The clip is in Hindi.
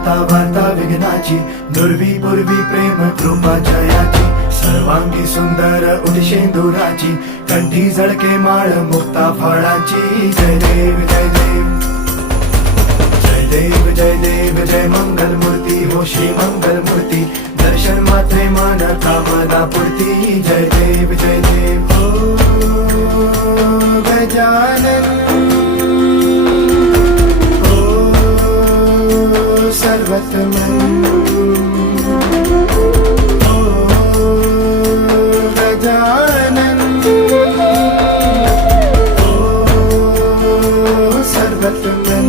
वार्ता वार्ता विघ्नाची, दुर्वी पूर्वी प्रेम कृपा जयाची, सर्वांगी सुंदर उदिशेंदुराची, कंठी झळके माळ मुक्ता फळाची. जय देव जय देव जय देव जय देव जय मंगल मूर्ती हो श्री मंगल मूर्ती, दर्शन मात्रे मन कामना पूर्ती. जय देव जय देव हो गजानन हो सर्वतमन हो गजानन हो सर्वतमन.